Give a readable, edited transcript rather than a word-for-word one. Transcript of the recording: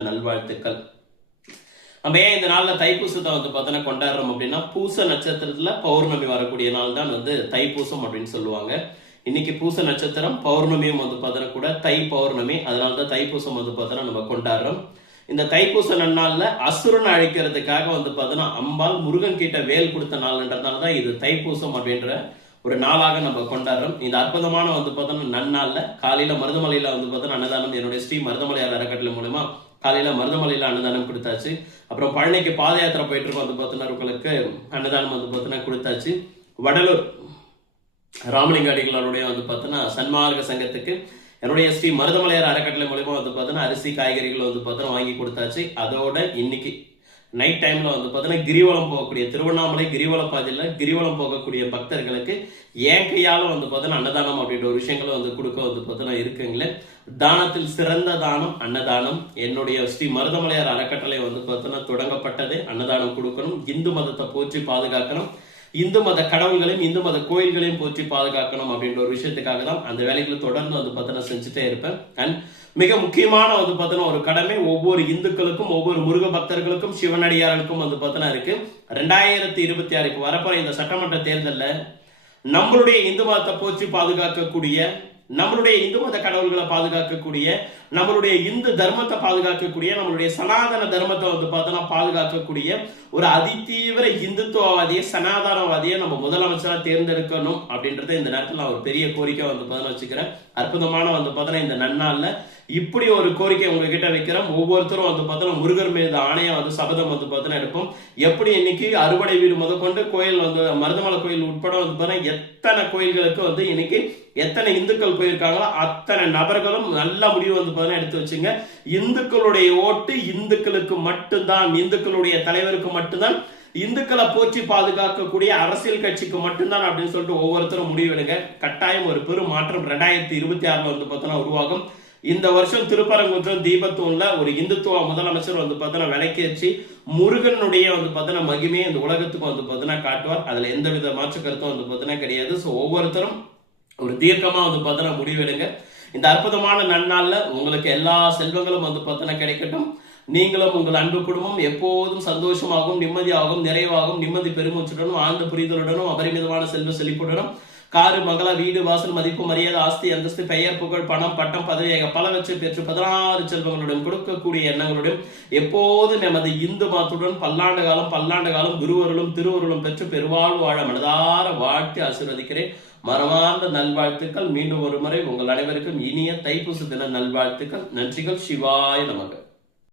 நல்வாழ்த்துக்கள். நம்ம ஏன் இந்த நாள்ல தைப்பூசத்தை பார்த்தோன்னா கொண்டாடுறோம் அப்படின்னா, பூச நட்சத்திரத்துல பௌர்ணமி வரக்கூடிய நாள் தான் தைப்பூசம் அப்படின்னு சொல்லுவாங்க. இன்னைக்கு பூச நட்சத்திரம், பௌர்ணமியும் பார்த்தோன்னா கூட தை பௌர்ணமி. அதனால தான் தைப்பூசம் பார்த்தோன்னா நம்ம கொண்டாடுறோம். இந்த தைப்பூச நன்னாள்ல அசுரனை அழிக்கிறதுக்காக பார்த்தோன்னா அம்பாள் முருகன் கிட்ட வேல் கொடுத்த நாள்ன்றதுனால தான் இது தைப்பூசம் அப்படின்ற ஒரு நாளாக நம்ம கொண்டாடுறோம். இந்த அற்புதமான பார்த்தோன்னா நன்னாள்ல காலையில மருதமலையில பார்த்தோன்னா அன்னதானம் என்னுடைய ஸ்ரீ மருதமலையார் அறக்கட்டளை மூலமா காலையில மருதமலையில அன்னதானம் கொடுத்தாச்சு. அப்புறம் பழனிக்கு பாத யாத்திரை போயிட்டு இருக்கோம் பார்த்தோன்னா உங்களுக்கு அன்னதானம் பார்த்தோன்னா கொடுத்தாச்சு. வடலூர் ராமலிங்க அடிகளாருடைய பார்த்தோன்னா சன்மார்க்க சங்கத்துக்கு என்னுடைய ஸ்ரீ மருதமலையார் அறக்கட்டளை மூலமா பார்த்தோன்னா அரிசி காய்கறிகள் பார்த்தோன்னா வாங்கி கொடுத்தாச்சு. அதோட இன்னைக்கு நைட் டைம்ல பார்த்தோன்னா கிரிவலம் போகக்கூடிய திருவண்ணாமலை கிரிவல பாதையில கிரிவலம் போகக்கூடிய பக்தர்களுக்கு ஏன் கையால பார்த்தோன்னா அன்னதானம் அப்படின்ற ஒரு விஷயங்களும் கொடுக்க பார்த்தோன்னா இருக்குங்களே. தானத்தில் சிறந்த தானம் அன்னதானம். என்னுடைய ஸ்ரீ மருதமலையார் அறக்கட்டளை பார்த்தோன்னா தொடங்கப்பட்டது அன்னதானம் கொடுக்கணும், இந்து மதத்தை போற்றி பாதுகாக்கணும், இந்து மத கடவுள்களையும் இந்து மத கோயில்களையும் போற்றி பாதுகாக்கணும் அப்படின்ற ஒரு விஷயத்துக்காக தான் அந்த வேலைகளை தொடர்ந்து பார்த்தோன்னா செஞ்சுட்டே இருப்பேன். அண்ட் மிக முக்கியமான பார்த்தோன்னா ஒரு கடமை ஒவ்வொரு இந்துக்களுக்கும் ஒவ்வொரு முருக பக்தர்களுக்கும் சிவனடியார்களுக்கும் பார்த்தோன்னா இருக்கு. 2026 வரப்போற இந்த சட்டமன்ற தேர்தலில் நம்மளுடைய இந்து மதத்தை போற்றி பாதுகாக்கக்கூடிய, நம்மளுடைய இந்து மத கடவுள்களை பாதுகாக்கக்கூடிய, நம்மளுடைய இந்து தர்மத்தை பாதுகாக்கக்கூடிய, நம்மளுடைய சனாதன தர்மத்தை பார்த்தோன்னா பாதுகாக்கக்கூடிய ஒரு அதிதீவிர இந்துத்துவவாதியை சனாதனவாதியை நம்ம முதலமைச்சரா தேர்ந்தெடுக்கணும் அப்படின்றத இந்த நேரத்தில் நான் ஒரு பெரிய கோரிக்கை பார்த்தோன்னா வச்சுக்கிறேன். அற்புதமான பார்த்தோன்னா இந்த நன்னாள்ல இப்படி ஒரு கோரிக்கை உங்ககிட்ட வைக்கிறோம். ஒவ்வொருத்தரும் பார்த்தோன்னா முருகர் மீது ஆணையம் சபதம் பார்த்தோன்னா எடுப்போம். எப்படி இன்னைக்கு அறுவடை வீடு முதற்கொண்டு கோயில் மருதமலை கோயில் உட்பட பார்த்தோன்னா எத்தனை கோயில்களுக்கு இன்னைக்கு எத்தனை இந்துக்கள் போயிருக்காங்களோ அத்தனை நபர்களும் நல்ல முடிவு பார்த்தோன்னா எடுத்து வச்சுங்க. இந்துக்களுடைய ஓட்டு இந்துக்களுக்கு மட்டும்தான், இந்துக்களுடைய தலைவருக்கு மட்டும்தான், இந்துக்களை போற்றி பாதுகாக்கக்கூடிய அரசியல் கட்சிக்கு மட்டும்தான் அப்படின்னு சொல்லிட்டு ஒவ்வொருத்தரும் முடிவெடுங்க. கட்டாயம் ஒரு பெரும் மாற்றம் 2026 பார்த்தோன்னா உருவாகும். இந்த வருஷம் திருப்பரங்குன்றம் தீபத்தூன்ல ஒரு இந்துத்துவ முதலமைச்சர் பார்த்தோன்னா விளக்கேற்றி முருகனுடைய பார்த்தோன்னா மகிமையை இந்த உலகத்துக்கு பார்த்தோன்னா காட்டுவார். அதுல எந்த வித மாற்று கருத்தும் பார்த்தோன்னா கிடையாது. ஸோ ஒவ்வொருத்தரும் ஒரு தீர்க்கமா பார்த்தோன்னா முடிவெடுங்க. இந்த அற்புதமான நன்னாள்ல உங்களுக்கு எல்லா செல்வங்களும் பார்த்தோன்னா கிடைக்கட்டும். நீங்களும் உங்கள் அன்பு குடும்பம் எப்போதும் சந்தோஷமாகவும் நிம்மதியாகவும் நிறைவாகவும் நிம்மதி பெருமூச்சுடனும் ஆழ்ந்த புரிதலுடனும் அபரிமிதமான செல்வ செழிப்புடனும் காரு மகள வீடு வாசல் மதிப்பு மரியாதை ஆஸ்தி அந்தஸ்து பெயர் புகழ் பணம் பட்டம் பதவியாக பலவற்றை பெற்று 16 செல்வங்களுடன் கொடுக்கக்கூடிய எண்ணங்களுடன் எப்போதும் நமது இந்து மதத்துடன் பல்லாண்டு காலம் குருவருளும் திருவருளும் பெற்று பெருவாழ்வு வாழ மனதார வாழ்த்தி ஆசீர்வதிக்கிறேன். மனமார்ந்த நல்வாழ்த்துக்கள். மீண்டும் ஒரு முறை உங்கள் அனைவருக்கும் இனிய தைப்பூச தின நல்வாழ்த்துக்கள். நன்றிகள். சிவாய நமக.